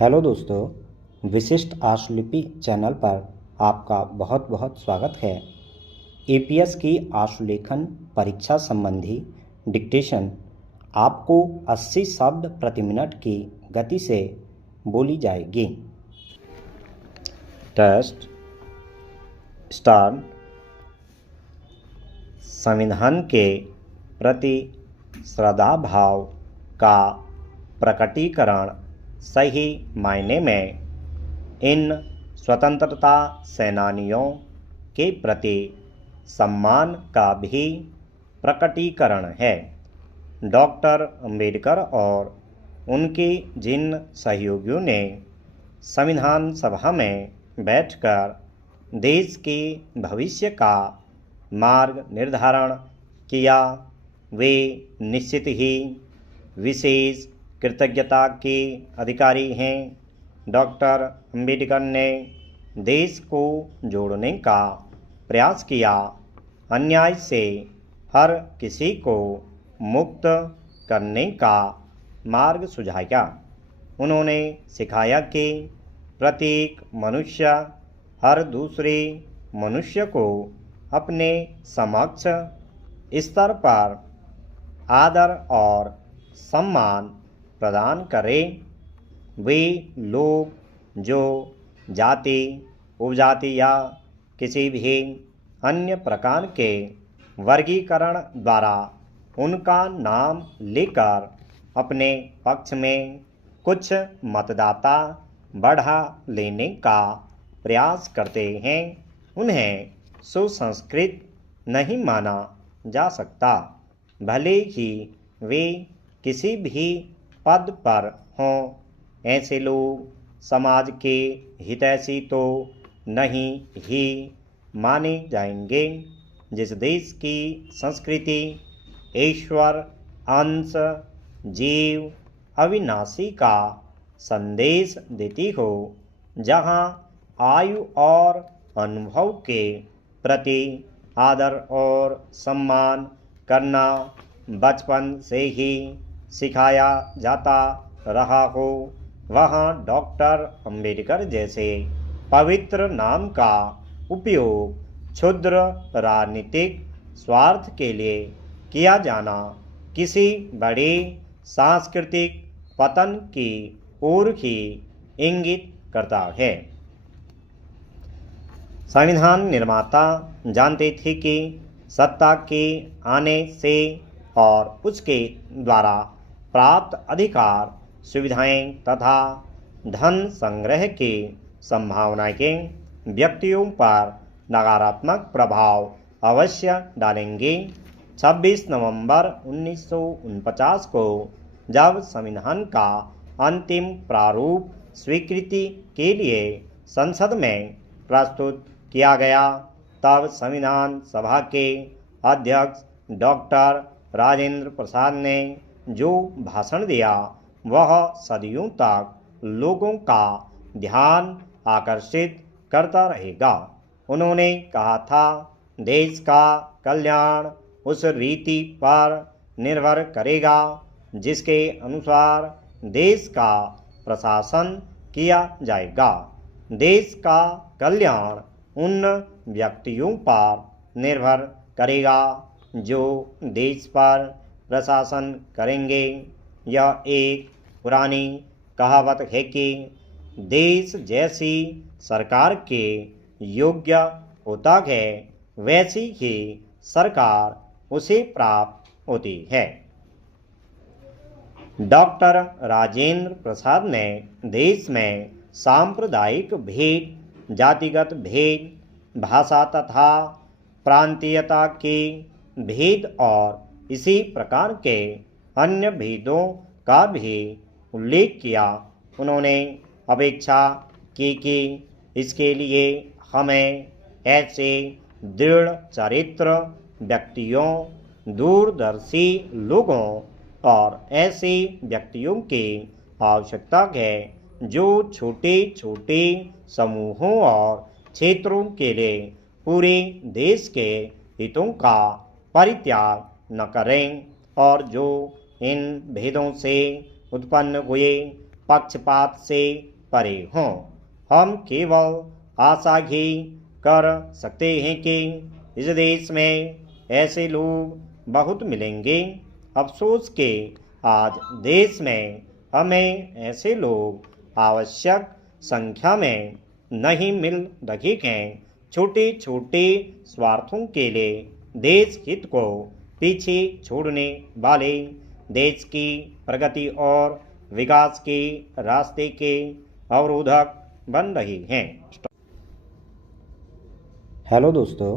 Hello दोस्तों, विशिष्ट आशुलिपि channel पर आपका बहुत बहुत स्वागत है। एपीएस की आशुलेखन परीक्षा संबंधी डिक्टेशन आपको 80 शब्द प्रति मिनट की गति से बोली जाएगी। Test start. संविधान के प्रति श्रद्धा भाव का प्रकटीकरण सही मायने में इन स्वतंत्रता सेनानियों के प्रति सम्मान का भी प्रकटीकरण है। डॉक्टर अंबेडकर और उनके जिन सहयोगियों ने संविधान सभा में बैठकर देश के भविष्य का मार्ग निर्धारण किया, वे निश्चित ही विशेष कृतज्ञता के अधिकारी हैं। डॉक्टर अंबेडकर ने देश को जोड़ने का प्रयास किया, अन्याय से हर किसी को मुक्त करने का मार्ग सुझाया। उन्होंने सिखाया कि प्रत्येक मनुष्य हर दूसरे मनुष्य को अपने समक्ष स्तर पर आदर और सम्मान प्रदान करें। वे लोग जो जाति, उपजाति या किसी भी अन्य प्रकार के वर्गीकरण द्वारा उनका नाम लेकर अपने पक्ष में कुछ मतदाता बढ़ा लेने का प्रयास करते हैं, उन्हें सुसंस्कृत नहीं माना जा सकता, भले ही वे किसी भी पद पर हों। ऐसे लोग समाज के हितैषी तो नहीं ही माने जाएंगे। जिस देश की संस्कृति ईश्वर, अंश, जीव, अविनाशी का संदेश देती हो, जहाँ आयु और अनुभव के प्रति आदर और सम्मान करना बचपन से ही सिखाया जाता रहा हो, वहाँ डॉक्टर अंबेडकर जैसे पवित्र नाम का उपयोग क्षुद्र राजनीतिक स्वार्थ के लिए किया जाना किसी बड़े सांस्कृतिक पतन की ओर ही इंगित करता है। संविधान निर्माता जानते थे कि सत्ता के आने से और उसके द्वारा प्राप्त अधिकार, सुविधाएं तथा धन संग्रह की संभावनाएं व्यक्तियों पर नकारात्मक प्रभाव अवश्य डालेंगे। 26 नवंबर 1949 को जब संविधान का अंतिम प्रारूप स्वीकृति के लिए संसद में प्रस्तुत किया गया, तब संविधान सभा के अध्यक्ष डॉक्टर राजेंद्र प्रसाद ने जो भाषण दिया, वह सदियों तक लोगों का ध्यान आकर्षित करता रहेगा। उन्होंने कहा था, देश का कल्याण उस रीति पर निर्भर करेगा जिसके अनुसार देश का प्रशासन किया जाएगा। देश का कल्याण उन व्यक्तियों पर निर्भर करेगा जो देश पर प्रशासन करेंगे। यह एक पुरानी कहावत है कि देश जैसी सरकार के योग्य होता है, वैसी ही सरकार उसे प्राप्त होती है। डॉक्टर राजेंद्र प्रसाद ने देश में सांप्रदायिक भेद, जातिगत भेद, भाषा तथा प्रांतीयता के भेद और इसी प्रकार के अन्य भेदों का भी उल्लेख किया। उन्होंने अपेक्षा की कि इसके लिए हमें ऐसे दृढ़ चरित्र व्यक्तियों, दूरदर्शी लोगों और ऐसे व्यक्तियों की आवश्यकता है जो छोटे छोटे समूहों और क्षेत्रों के लिए पूरे देश के हितों का परित्याग न करें और जो इन भेदों से उत्पन्न हुए पक्षपात से परे हों। हम केवल आशा ही कर सकते हैं कि इस देश में ऐसे लोग बहुत मिलेंगे। अफसोस के आज देश में हमें ऐसे लोग आवश्यक संख्या में नहीं मिल रहे हैं। छोटे छोटे स्वार्थों के लिए देश हित को पीछे छोड़ने वाले देश की प्रगति और विकास के रास्ते के अवरोधक बन रहे हैं। हेलो दोस्तों,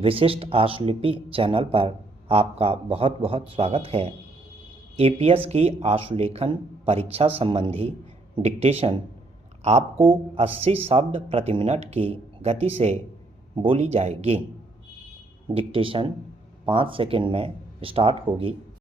विशिष्ट आशुलिपि चैनल पर आपका बहुत बहुत स्वागत है। एपीएस की आशुलेखन परीक्षा संबंधी डिक्टेशन आपको 80 शब्द प्रति मिनट की गति से बोली जाएगी। डिक्टेशन 5 सेकंड में स्टार्ट होगी।